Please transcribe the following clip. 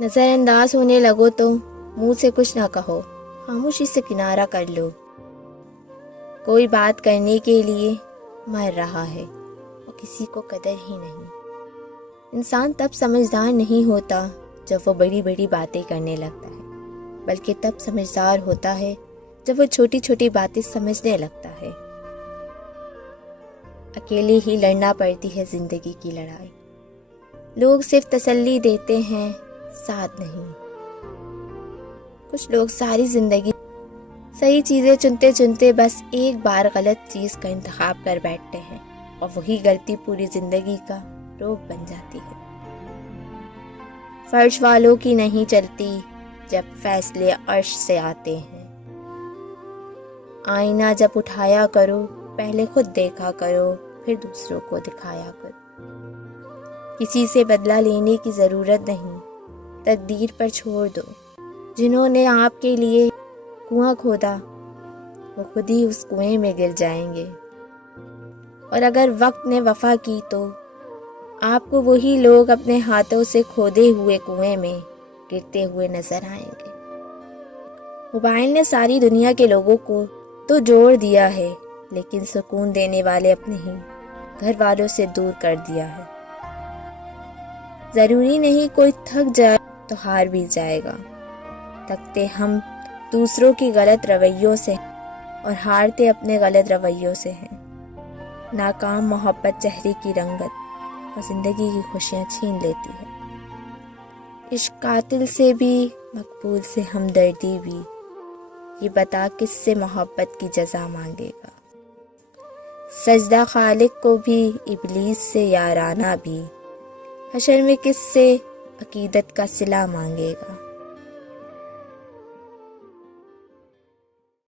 نظر انداز ہونے لگو تو منہ سے کچھ نہ کہو، خاموشی سے کنارہ کر لو۔ کوئی بات کرنے کے لیے مر رہا ہے اور کسی کو قدر ہی نہیں۔ انسان تب سمجھدار نہیں ہوتا جب وہ بڑی بڑی باتیں کرنے لگتا ہے، بلکہ تب سمجھدار ہوتا ہے جب وہ چھوٹی چھوٹی باتیں سمجھنے لگتا ہے۔ اکیلے ہی لڑنا پڑتی ہے زندگی کی لڑائی، لوگ صرف تسلی دیتے ہیں، ساتھ نہیں۔ کچھ لوگ ساری زندگی صحیح چیزیں چنتے چنتے بس ایک بار غلط چیز کا انتخاب کر بیٹھتے ہیں، اور وہی غلطی پوری زندگی کا روگ بن جاتی ہے۔ فرش والوں کی نہیں چلتی جب فیصلے عرش سے آتے ہیں۔ آئینہ جب اٹھایا کرو پہلے خود دیکھا کرو، پھر دوسروں کو دکھایا کرو۔ کسی سے بدلہ لینے کی ضرورت نہیں، تقدیر پر چھوڑ دو۔ جنہوں نے آپ کے لیے کنواں کھودا وہ خود ہی اس کنویں میں گر جائیں گے، اور اگر وقت نے وفا کی تو آپ کو وہی لوگ اپنے ہاتھوں سے کھودے ہوئے کنویں میں گرتے ہوئے نظر آئیں گے۔ موبائل نے ساری دنیا کے لوگوں کو تو جوڑ دیا ہے، لیکن سکون دینے والے اپنے ہی گھر والوں سے دور کر دیا ہے۔ ضروری نہیں کوئی تھک جائے تو ہار بھی جائے گا، تھکتے ہم دوسروں کی غلط رویوں سے اور ہارتے اپنے غلط رویوں سے ہیں۔ ناکام محبت چہرے کی رنگت اور زندگی کی خوشیاں چھین لیتی ہے۔ عشق قاتل سے بھی، مقبول سے ہمدردی بھی، یہ بتا کس سے محبت کی جزا مانگے گا۔ سجدہ خالق کو بھی، ابلیس سے یارانہ بھی، حشر میں کس سے عقیدت کا صلہ مانگے گا۔